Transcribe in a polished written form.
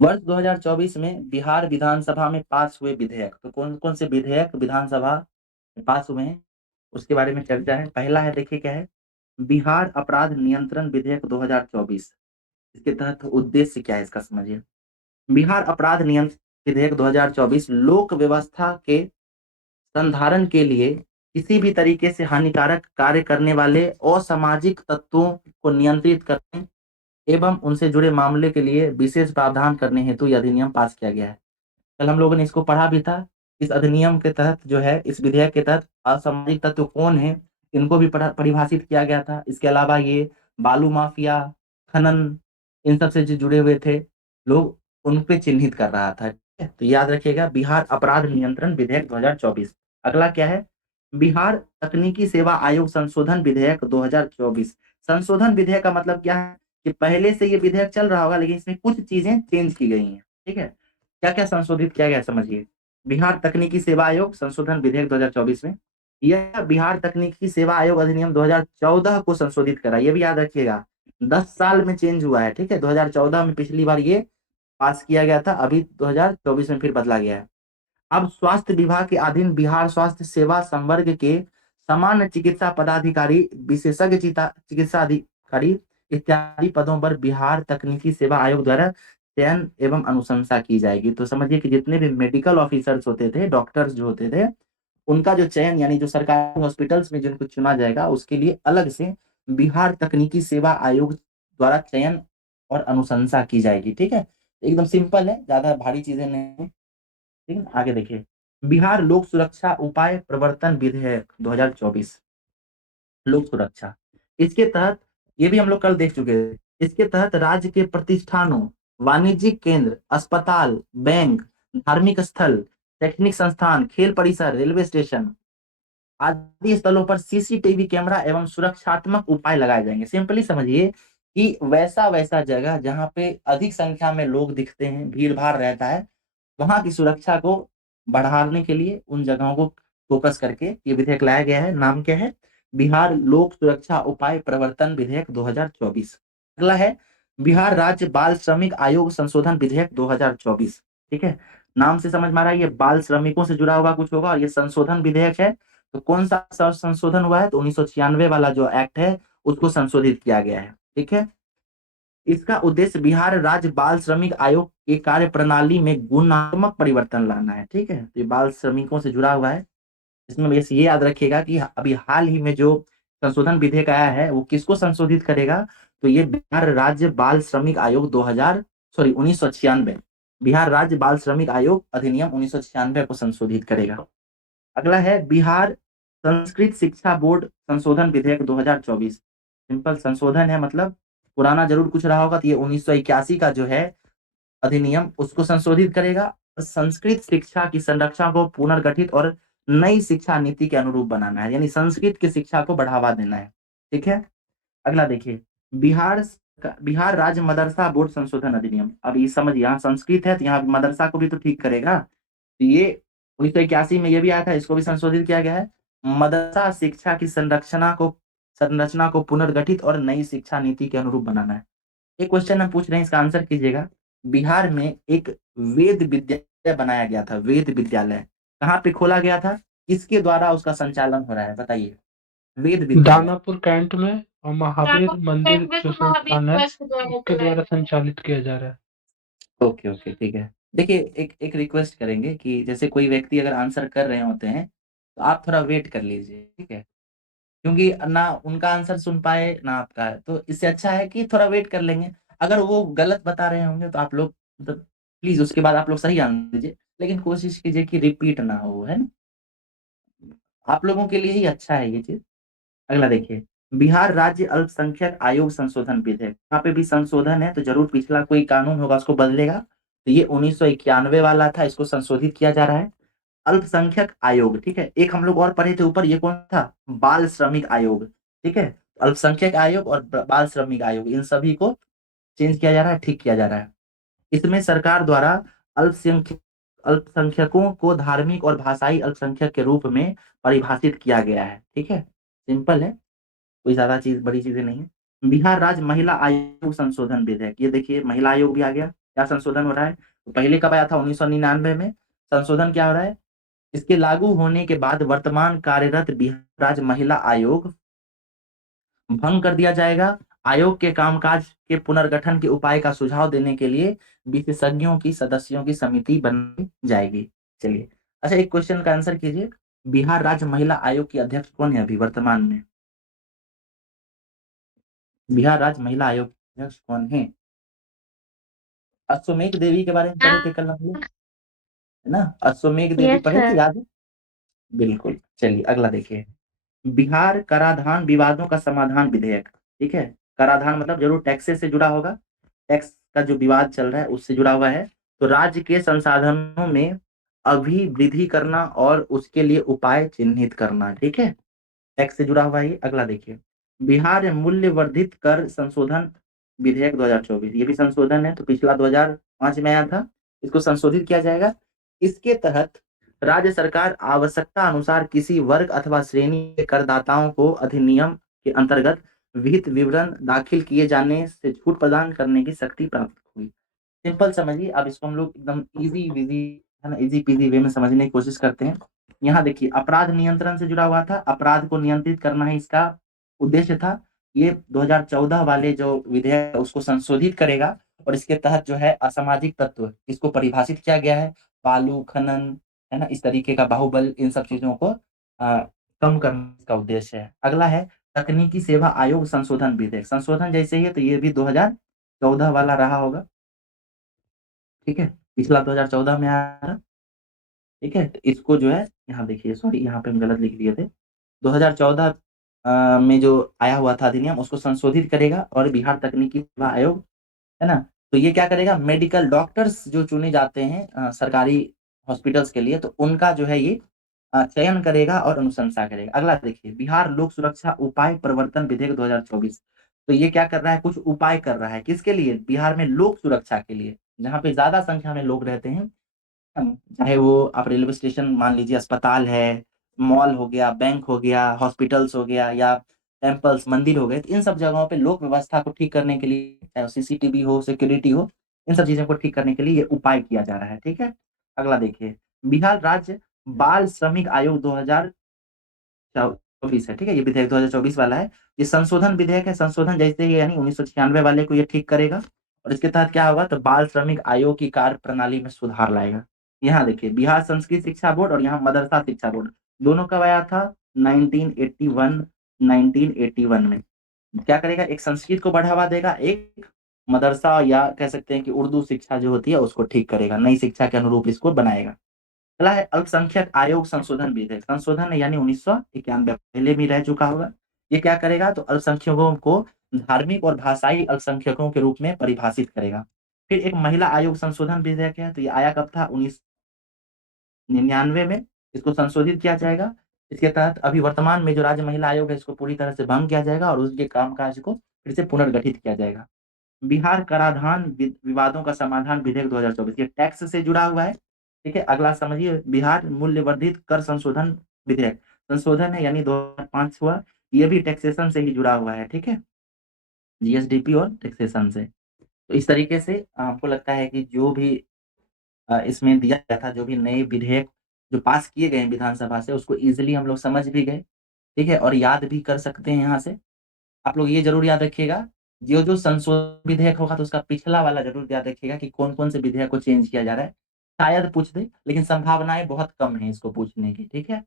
वर्ष 2024 में बिहार विधानसभा में पास हुए विधेयक, तो कौन कौन से विधेयक विधानसभा में पास हुए हैं उसके बारे में चर्चा है। पहला है, देखिए क्या है, बिहार अपराध नियंत्रण विधेयक 2024। इसके तहत उद्देश्य क्या है इसका समझिए। बिहार अपराध नियंत्रण विधेयक 2024 लोक व्यवस्था के संधारण के लिए किसी भी तरीके से हानिकारक कार्य करने वाले असामाजिक तत्वों को नियंत्रित करने एवं उनसे जुड़े मामले के लिए विशेष प्रावधान करने हेतु यह अधिनियम पास किया गया है। कल हम लोगों ने इसको पढ़ा भी था। इस अधिनियम के तहत जो है, इस विधेयक के तहत असामाजिक तत्व कौन है, इनको भी परिभाषित किया गया था। इसके अलावा ये बालू माफिया, खनन, इन सब से जो जुड़े हुए थे लोग, उन पे चिन्हित कर रहा था। ठीक है? तो याद रखिएगा, बिहार अपराध नियंत्रण विधेयक 2024। अगला क्या है, बिहार तकनीकी सेवा आयोग संशोधन विधेयक 2024। संशोधन विधेयक का मतलब क्या है कि पहले से ये विधेयक चल रहा होगा, लेकिन इसमें कुछ चीजें चेंज की गई हैं। ठीक है, क्या क्या संशोधित किया गया समझिए। बिहार तकनीकी सेवा आयोग संशोधन विधेयक 2024 में यह बिहार तकनीकी सेवा आयोग अधिनियम 2014 को संशोधित करा। ये भी याद रखिएगा, 10 साल में चेंज हुआ है। ठीक है, 2014 में पिछली बार ये पास किया गया था, अभी 2024 में फिर बदला गया है। अब स्वास्थ्य विभाग के अधीन बिहार स्वास्थ्य सेवा संवर्ग के सामान्य चिकित्सा पदाधिकारी, विशेषज्ञ चिकित्सा अधिकारी इत्यादि पदों पर बिहार तकनीकी सेवा आयोग द्वारा चयन एवं अनुशंसा की जाएगी। तो समझिए कि जितने भी मेडिकल ऑफिसर्स होते थे, डॉक्टर्स जो होते थे, उनका जो चयन, यानी जो सरकारी हॉस्पिटल्स में जिनको चुना जाएगा, उसके लिए अलग से बिहार तकनीकी सेवा आयोग द्वारा चयन और अनुशंसा की जाएगी। ठीक है, एकदम सिंपल है, ज्यादा भारी चीजें नहीं है। ठीक है, आगे देखिए, बिहार लोक सुरक्षा उपाय प्रवर्तन विधेयक 2024। लोक सुरक्षा, इसके तहत, ये भी हम लोग कल देख चुके हैं, इसके तहत राज्य के प्रतिष्ठानों, वाणिज्यिक केंद्र, अस्पताल, बैंक, धार्मिक स्थल, शैक्षणिक संस्थान, खेल परिसर, रेलवे स्टेशन आदि स्थलों पर सीसीटीवी कैमरा एवं सुरक्षात्मक उपाय लगाए जाएंगे। सिंपली समझिए कि वैसा वैसा जगह जहां पे अधिक संख्या में लोग दिखते हैं, भीड़ भाड़ रहता है, वहां की सुरक्षा को बढ़ाने के लिए उन जगहों को फोकस करके ये विधेयक लाया गया है। नाम क्या है, बिहार लोक सुरक्षा उपाय प्रवर्तन विधेयक 2024। अगला है, बिहार राज्य बाल श्रमिक आयोग संशोधन विधेयक 2024। ठीक है, नाम से समझ में आ रहा है ये बाल श्रमिकों से जुड़ा हुआ कुछ होगा, और ये संशोधन विधेयक है। तो कौन सा संशोधन हुआ है, तो 1996 वाला जो एक्ट है उसको संशोधित किया गया है। ठीक है, इसका उद्देश्य बिहार राज्य बाल श्रमिक आयोग की कार्य प्रणाली में गुणात्मक परिवर्तन लाना है। ठीक है, तो ये बाल श्रमिकों से जुड़ा हुआ है। इसमें बस ये याद रखिएगा कि अभी हाल ही में जो संशोधन विधेयक आया है वो किसको संशोधित करेगा, तो ये बिहार राज्य बाल श्रमिक आयोग 1996, बिहार राज्य बाल श्रमिक आयोग अधिनियम 1996 को संशोधित करेगा। अगला है, बिहार संस्कृत शिक्षा बोर्ड संशोधन विधेयक 2024। सिंपल संशोधन है, मतलब पुराना जरूर कुछ रहा होगा, तो ये 1981 का जो है अधिनियम उसको संशोधित करेगा। संस्कृत शिक्षा की संरक्षण को पुनर्गठित और नई शिक्षा नीति के अनुरूप बनाना है, यानी संस्कृत की शिक्षा को बढ़ावा देना है। ठीक है, अगला देखिए, बिहार बिहार राज्य मदरसा बोर्ड संशोधन अधिनियम। अब ये समझिए, यहाँ संस्कृत है तो यहाँ मदरसा को भी तो ठीक करेगा। तो ये 1981 में ये भी आया था, इसको भी संशोधित किया गया है। मदरसा शिक्षा की संरचना को पुनर्गठित और नई शिक्षा नीति के अनुरूप बनाना है। एक क्वेश्चन हम पूछ रहे हैं, इसका आंसर कीजिएगा। बिहार में एक वेद विद्यालय बनाया गया था, वेद विद्यालय कहाँ पे खोला गया था, किसके द्वारा उसका संचालन हो रहा है, बताइए। वेद विद्यालय दानापुर कैंट में और महावीर मंदिर जो संस्थान है उसके द्वारा संचालित किया जा रहा है। ओके ओके, ठीक है। देखिए, एक एक रिक्वेस्ट करेंगे कि जैसे कोई व्यक्ति अगर आंसर कर रहे होते हैं तो आप थोड़ा वेट कर लीजिए। ठीक है, क्योंकि ना उनका आंसर सुन पाए ना आपका, तो इससे अच्छा है कि थोड़ा वेट कर लेंगे। अगर वो गलत बता रहे होंगे तो आप लोग मतलब प्लीज उसके बाद आप लोग सही आंसर दीजिए, लेकिन कोशिश कीजिए कि रिपीट ना हो, है ना। आप लोगों के लिए ही अच्छा है ये चीज। अगला देखिए, बिहार राज्य अल्पसंख्यक आयोग संशोधन विधेयक। यहाँ पे भी संशोधन है, तो जरूर पिछला कोई कानून होगा उसको बदलेगा। तो ये 1991 वाला था, इसको संशोधित किया जा रहा है। अल्पसंख्यक आयोग, ठीक है, एक हम लोग और पढ़े थे ऊपर, ये कौन था, बाल श्रमिक आयोग। ठीक है, अल्पसंख्यक आयोग और बाल श्रमिक आयोग, इन सभी को चेंज किया जा रहा है, ठीक किया जा रहा है। इसमें सरकार द्वारा अल्पसंख्यक अल्पसंख्यकों को धार्मिक और भाषाई अल्पसंख्यक के रूप में परिभाषित किया गया है। ठीक है, सिंपल है, कोई ज्यादा चीज बड़ी चीजें नहीं है। बिहार राज्य महिला आयोग संशोधन विधेयक, ये देखिए महिला आयोग भी आ गया। क्या संशोधन हो रहा है? तो पहले कब आया था 1999 में। संशोधन क्या हो रहा है? इसके लागू होने के बाद वर्तमान कार्यरत बिहार राज्य महिला आयोग भंग कर दिया जाएगा। आयोग के कामकाज के पुनर्गठन के उपाय का सुझाव देने के लिए विशेषज्ञों की सदस्यों की समिति बनाई जाएगी। चलिए, अच्छा एक क्वेश्चन का आंसर कीजिए। बिहार राज्य महिला आयोग की अध्यक्ष कौन है अभी वर्तमान में? बिहार राज्य महिला आयोग की अध्यक्ष कौन है? अश्वमेध देवी के बारे में पढ़े थे कल हम लोग, है ना? अश्वमेध देवी यस पढ़े थे, सर। याद है? बिल्कुल। चलिए अगला देखिए। बिहार कराधान विवादों का समाधान विधेयक। ठीक है, कराधान मतलब जरूर टैक्सेस से जुड़ा होगा, टैक्स का जो विवाद चल रहा है उससे जुड़ा हुआ है। तो राज्य के संसाधनों में अभिवृद्धि करना और उसके लिए उपाय चिन्हित करना। ठीक है, टैक्स से जुड़ा हुआ है ये। अगला देखिए, बिहार मूल्य वर्धित कर संशोधन विधेयक 2024, ये भी संशोधन है। तो पिछला 2005 में आया था, इसको संशोधित किया जाएगा। इसके तहत राज्य सरकार आवश्यकता अनुसार किसी वर्ग अथवा श्रेणी के करदाताओं को अधिनियम के अंतर्गत विहित विवरण दाखिल किए जाने से छूट प्रदान करने की शक्ति प्राप्त हुई। सिंपल समझिए, अब इसको हम लोग एकदम इजी विजी, है ना, इजी पीजी वे में समझने की कोशिश करते हैं। यहाँ देखिए, अपराध नियंत्रण से जुड़ा हुआ था, अपराध को नियंत्रित करना ही इसका उद्देश्य था। ये 2014 वाले जो विधेयक है, उसको संशोधित करेगा और इसके तहत जो है असामाजिक तत्व, इसको परिभाषित किया गया है। बालू खनन, है ना, इस तरीके का बाहुबल, इन सब चीजों को कम करने का उद्देश्य है। अगला है तकनीकी सेवा आयोग संशोधन विधेयक। संशोधन जैसे ही है तो ये भी 2014 वाला रहा होगा। ठीक है, पिछला 2014 में आया था। ठीक है, तो इसको जो है, यहाँ देखिए, सॉरी यहाँ पे हम गलत लिख दिए थे। 2014 में जो आया हुआ था अधिनियम, उसको संशोधित करेगा और बिहार तकनीकी सेवा आयोग, है ना, तो ये क्या करेगा, मेडिकल डॉक्टर्स जो चुने जाते हैं सरकारी हॉस्पिटल्स के लिए, तो उनका जो है ये चयन करेगा और अनुशंसा करेगा। अगला देखिए, बिहार लोक सुरक्षा उपाय प्रवर्तन विधेयक 2024। तो ये क्या कर रहा है, कुछ उपाय कर रहा है, किसके लिए? बिहार में लोक सुरक्षा के लिए, जहाँ पे ज्यादा संख्या में लोग रहते हैं। चाहे वो आप रेलवे स्टेशन मान लीजिए, अस्पताल है, मॉल हो गया, बैंक हो गया, हॉस्पिटल्स हो गया, या टेम्पल्स, मंदिर हो गए, तो इन सब जगहों पे लोक व्यवस्था को ठीक करने के लिए, चाहे सीसीटीवी हो, सिक्योरिटी हो, इन सब चीजों को ठीक करने के लिए ये उपाय किया जा रहा है। ठीक है, अगला देखिए, बिहार राज्य बाल श्रमिक आयोग 2024 है। ठीक है, ये विधेयक 2024 वाला है। ये संशोधन विधेयक है। संशोधन जैसे ही, यानी 1996 वाले को ये ठीक करेगा और इसके तहत क्या होगा, तो बाल श्रमिक आयोग की कार्य प्रणाली में सुधार लाएगा। यहाँ देखिए, बिहार संस्कृत शिक्षा बोर्ड और यहाँ मदरसा शिक्षा बोर्ड, दोनों कब आया था? 1981, 1981 में। क्या करेगा, एक संस्कृत को बढ़ावा देगा, एक मदरसा या कह सकते हैं कि उर्दू शिक्षा जो होती है उसको ठीक करेगा, नई शिक्षा के अनुरूप इसको बनाएगा। अगला है अल्पसंख्यक आयोग संशोधन विधेयक। संशोधन है, यानी 1991, पहले भी रह चुका होगा। ये क्या करेगा, तो अल्पसंख्यकों को धार्मिक और भाषाई अल्पसंख्यकों के रूप में परिभाषित करेगा। फिर एक महिला आयोग संशोधन विधेयक है, तो ये आया कब था? 1999 में। इसको संशोधित किया जाएगा। इसके तहत अभी वर्तमान में जो राज्य महिला आयोग है, इसको पूरी तरह से भंग किया जाएगा और उसके कामकाज को फिर से पुनर्गठित किया जाएगा। बिहार कराधान विवादों का समाधान विधेयक 2024, ये टैक्स से जुड़ा हुआ है। ठीक है, अगला समझिए, बिहार मूल्य वर्धित कर संशोधन विधेयक। संशोधन है, यानी 2005 हुआ, ये भी टैक्सेशन से ही जुड़ा हुआ है। ठीक है, जीएसडीपी और टैक्सेशन से। तो इस तरीके से आपको लगता है कि जो भी इसमें दिया गया था, जो भी नए विधेयक जो पास किए गए हैं विधानसभा से, उसको इजीली हम लोग समझ भी गए। ठीक है, और याद भी कर सकते हैं यहाँ से। आप लोग ये जरूर याद रखिएगा, जो संशोधन विधेयक होगा तो उसका पिछला वाला जरूर याद रखिएगा कि कौन कौन से विधेयक को चेंज किया जा रहा है। शायद पूछ दे, लेकिन संभावनाएं बहुत कम है इसको पूछने की। ठीक है।